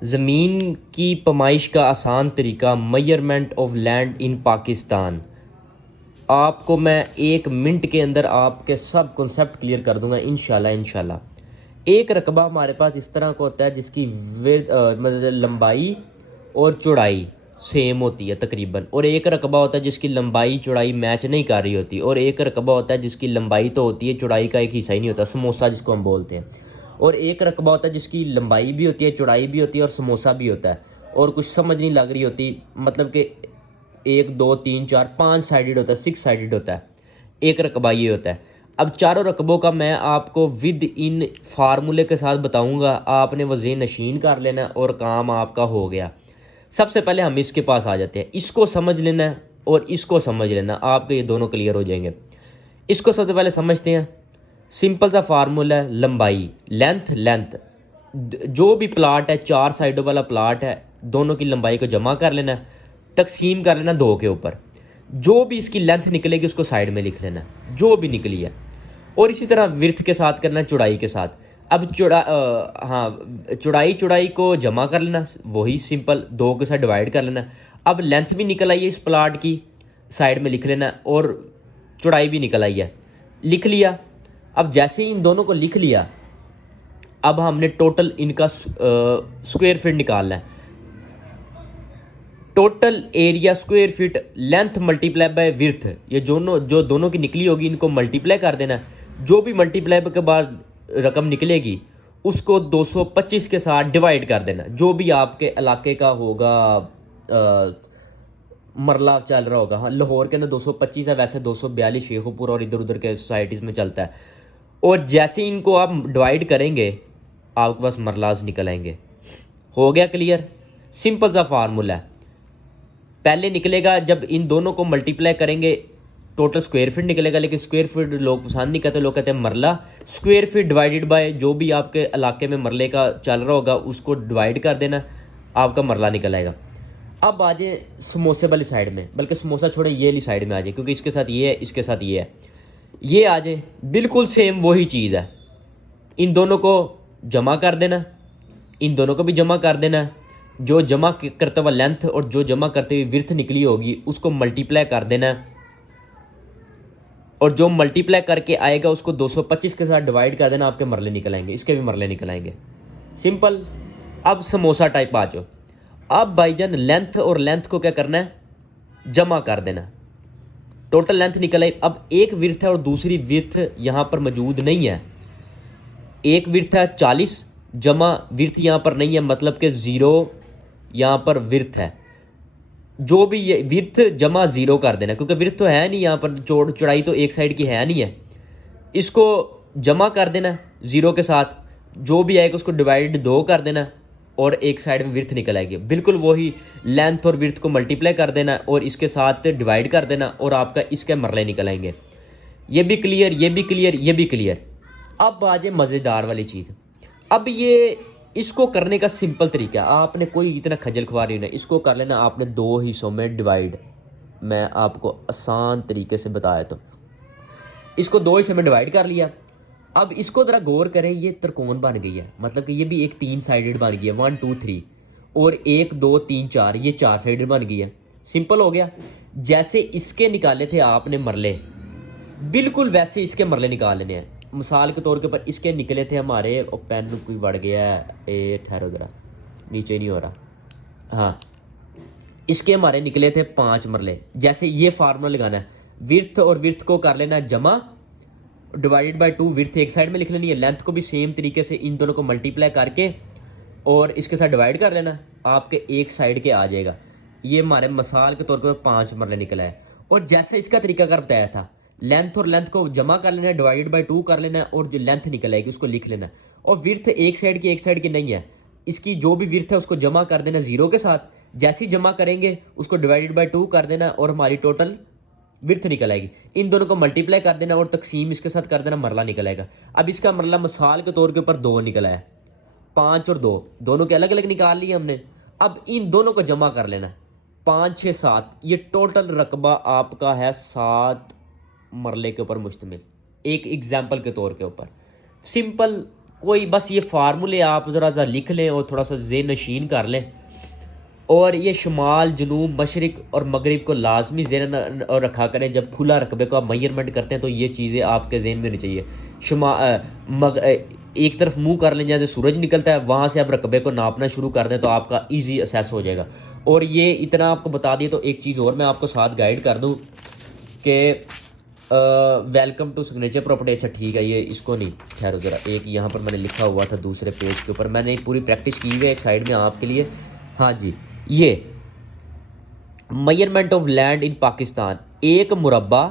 ज़मीन की पैमाइश का आसान तरीका, measurement of land in Pakistan. आपको मैं 1 मिनट के अंदर आपके सब कॉन्सेप्ट क्लियर कर दूंगा इंशाल्लाह। एक रकबा हमारे पास इस तरह का होता है जिसकी मतलब लंबाई और चौड़ाई सेम होती है तकरीबन, और एक रकबा होता है जिसकी लंबाई चौड़ाई मैच नहीं कर रही होती, और एक रकबा होता है जिसकी लंबाई तो होती है, चौड़ाई का एक हिस्सा ही नहीं होता, समोसा जिसको हम बोलते हैं। और एक रकबा होता है जिसकी लंबाई भी होती है, चौड़ाई भी होती है और समोसा भी होता है, और कुछ समझ नहीं लग रही होती, मतलब कि 1 2 3 4 5 साइडेड होता है, 6 साइडेड होता है। एक रकबा ये होता है। अब चारों रकबों का मैं आपको विद इन फार्मूले के साथ बताऊंगा, आपने वो ज़हन नशीन कर लेना और काम आपका हो गया। सबसे पहले हम इसके पास आ जाते हैं, इसको समझ लेना है और इसको समझ लेना, आपके ये दोनों क्लियर हो जाएंगे। इसको सबसे पहले समझते हैं। सिंपल सा फार्मूला है, लंबाई लेंथ लेंथ, जो भी प्लाट है, 4 साइडों वाला प्लाट है, दोनों की लंबाई को जमा कर लेना, तकसीम कर लेना 2 के ऊपर। जो भी इसकी लेंथ निकलेगी उसको साइड में लिख लेना, जो भी निकली है। और इसी तरह विर्थ के साथ करना, चौड़ाई के साथ। अब चौड़ाई चौड़ाई को जमा कर लेना, वही सिंपल 2 के साथ डिवाइड कर लेना। अब लेंथ भी निकल आई है इस प्लाट की, साइड में लिख लेना, और चौड़ाई भी निकल आई है, लिख लिया। अब जैसे ही इन दोनों को लिख लिया, अब हमने टोटल इनका स्क्वायर फीट निकालना है। Total area square feet, length multiply by width, ये जो दोनों की निकली होगी इनको मल्टीप्लाई कर देना। जो भी मल्टीप्लाई के बाद रकम निकलेगी उसको 225 के साथ डिवाइड कर देना। जो भी आपके इलाके का होगा, मरला चल रहा होगा, हाँ लाहौर के अंदर 225 है, वैसे 242 शेखुपुर और इधर उधर के सोसाइटीज़ में चलता है। और जैसे इनको आप डिवाइड करेंगे आपके पास मरलाज निकल आएंगे। हो गया क्लियर? सिंपल सा फार्मूला है। पहले निकलेगा जब इन दोनों को मल्टीप्लाई करेंगे टोटल स्क्वायर फीट निकलेगा, लेकिन स्क्वायर फीट लोग पसंद नहीं करते, लोग कहते हैं मरला। स्क्वायर फीट डिवाइडेड बाय जो भी आपके इलाके में मरले का चल रहा होगा उसको डिवाइड कर देना, आपका मरला निकल आएगा। अब आ जाए समोसे वाली साइड में, बल्कि समोसा छोड़े ये वाली साइड में आ जाए, क्योंकि इसके साथ ये है, इसके साथ ये है। ये आ जाए बिल्कुल सेम वही चीज़ है। इन दोनों को जमा कर देना, इन दोनों को भी जमा कर देना। जो जमा करते हुआ लेंथ और जो जमा करते हुए विर्थ निकली होगी उसको मल्टीप्लाई कर देना, और जो मल्टीप्लाई करके आएगा उसको 225 के साथ डिवाइड कर देना, आपके मरले निकल आएंगे, इसके भी मरले निकल आएंगे। सिंपल। अब समोसा टाइप आ जाओ। अब भाईजान लेंथ और लेंथ को क्या करना है, जमा कर देना। टोटल लेंथ निकल आई। अब एक विर्थ है और दूसरी विर्थ यहाँ पर मौजूद नहीं है। एक विर्थ है 40 जमा विर्थ यहाँ पर नहीं है, मतलब कि 0 यहाँ पर विर्थ है। जो भी ये विर्थ जमा 0 कर देना, क्योंकि विर्थ तो है नहीं यहाँ पर, चौड़ाई तो एक साइड की है नहीं है। इसको जमा कर देना 0 के साथ, जो भी आएगा उसको डिवाइड 2 कर देना, और एक साइड में विर्थ निकल आएगी। बिल्कुल वही लेंथ और विर्थ को मल्टीप्लाई कर देना और इसके साथ डिवाइड कर देना, और आपका इसके मरले निकल आएंगे। ये भी क्लियर, ये भी क्लियर, ये भी क्लियर। अब आ जाए मज़ेदार वाली चीज़। अब ये इसको करने का सिंपल तरीका, आपने कोई इतना खजल खुआरी नहीं, इसको कर लेना आपने 2 हिस्सों में डिवाइड। मैं आपको आसान तरीके से बताया तो इसको 2 हिस्सों में डिवाइड कर लिया। अब इसको ज़रा गौर करें, ये त्रिकोण बन गई है, मतलब कि ये भी एक 3 साइडेड बन गई है, 1 2 3, और 1 2 3 4, ये 4 साइडेड बन गई है। सिंपल हो गया। जैसे इसके निकाले थे आपने मरले, बिल्कुल वैसे इसके मरले निकाल लेने हैं। मिसाल के तौर के ऊपर इसके निकले थे हमारे, और पेन कोई बढ़ गया है, ए ठहरो ज़रा, नीचे ही नहीं हो रहा, हाँ, इसके हमारे निकले थे 5 मरले। जैसे ये फार्मूला लगाना है, विर्थ और विर्थ को कर लेना जमा, डिवाइडेड बाय 2, विर्थ एक साइड में लिख लेनी है, लेंथ को भी सेम तरीके से इन दोनों को मल्टीप्लाई करके और इसके साथ डिवाइड कर लेना, आपके एक साइड के आ जाएगा। ये हमारे मिसाल के तौर पर 5 मरले निकला है। और जैसे इसका तरीका कर बताया था, लेंथ और लेंथ को जमा कर लेना है, डिवाइडेड बाय 2 कर लेना है, और जो लेंथ निकल आएगी उसको लिख लेना। और विर्थ एक साइड की, एक साइड की नहीं है, इसकी जो भी विर्थ है उसको जमा कर देना 0 के साथ। जैसे ही जमा करेंगे उसको डिवाइडेड बाय 2 कर देना, और हमारी टोटल विर्थ निकल आएगी। इन दोनों को मल्टीप्लाई कर देना और तकसीम इसके साथ कर देना, मरला निकल आएगा। अब इसका मरला मिसाल के तौर के ऊपर 2 निकला है, 5 और 2 दोनों के अलग अलग निकाल लिए हमने। अब इन दोनों को जमा कर लेना, 5 6 7, ये टोटल रकबा आपका है 7 मरले के ऊपर मुश्तमिल, एक एग्जाम्पल के तौर के ऊपर। सिंपल कोई बस ये फार्मूले आप ज़रा सा लिख लें और थोड़ा सा ज़हन नशीन कर लें, और ये शुमाल, जनूब, मशरिक़ और मगरिब को लाजमी ज़हन और रखा करें। जब खुला रकबे को आप मेजरमेंट करते हैं तो ये चीज़ें आपके ज़हन में होनी चाहिए। एक तरफ मुंह कर लें जैसे सूरज निकलता है, वहाँ से आप रकबे को नापना शुरू कर दें तो आपका ईजी असेस हो जाएगा। और ये इतना आपको बता दिए तो एक चीज़ और मैं आपको साथ गाइड कर दूँ कि वेलकम टू सिग्नेचर प्रॉपर्टी। अच्छा ठीक है, ये इसको नहीं, खैर ज़रा एक यहाँ पर मैंने लिखा हुआ था दूसरे पेज के ऊपर, मैंने पूरी प्रैक्टिस की हुई है एक साइड में आपके लिए। हाँ जी, ये measurement of land in Pakistan, एक मुरब्बा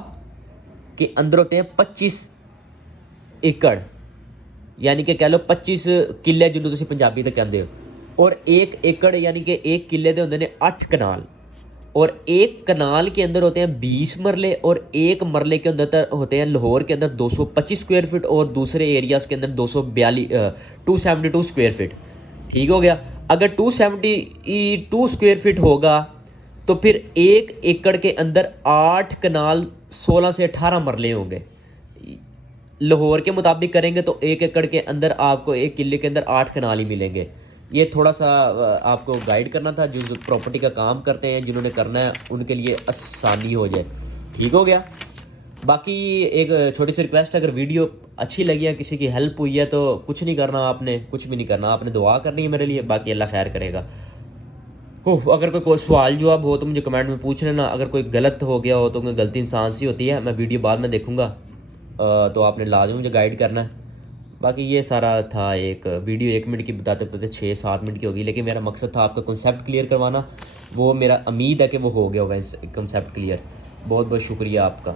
के अंदर होते हैं 25 एकड़, यानी कि कह लो 25 किले जिन्हों तुम पंजाबी तो कहते हो, और एक एकड़ यानी कि एक किले के होंगे ने 8 कनाल, और एक कनाल के अंदर होते हैं 20 मरले, और एक मरले के अंदर होते हैं लाहौर के अंदर 225 स्क्वायर फीट और दूसरे एरियाज़ के अंदर 272 स्क्वायर फीट। ठीक हो गया। अगर 272 स्क्वायर फीट होगा तो फिर एक एकड़ के अंदर 8 कनाल 16 से 18 मरले होंगे। लाहौर के मुताबिक करेंगे तो एक एकड़ के अंदर आपको एक किले के अंदर 8 कनाल ही मिलेंगे। ये थोड़ा सा आपको गाइड करना था, जो प्रॉपर्टी का काम करते हैं जिन्होंने करना है उनके लिए आसानी हो जाए। ठीक हो गया। बाकी एक छोटी सी रिक्वेस्ट, अगर वीडियो अच्छी लगी है, किसी की हेल्प हुई है तो कुछ नहीं करना आपने, कुछ भी नहीं करना, आपने दुआ करनी है मेरे लिए, बाकी अल्लाह खैर करेगा। अगर कोई सवाल जवाब हो तो मुझे कमेंट में पूछ लेना। अगर कोई गलत हो गया हो तो कोई गलती इंसान से होती है, मैं वीडियो बाद में देखूँगा, तो आपने लाजमी मुझे गाइड करना है। बाकी ये सारा था, एक वीडियो 1 मिनट की बताते बताते 6-7 मिनट की होगी, लेकिन मेरा मकसद था आपका कॉन्सेप्ट क्लियर करवाना। वो मेरा उम्मीद है कि वो हो गया होगा, इस कॉन्सेप्ट क्लियर। बहुत बहुत शुक्रिया आपका।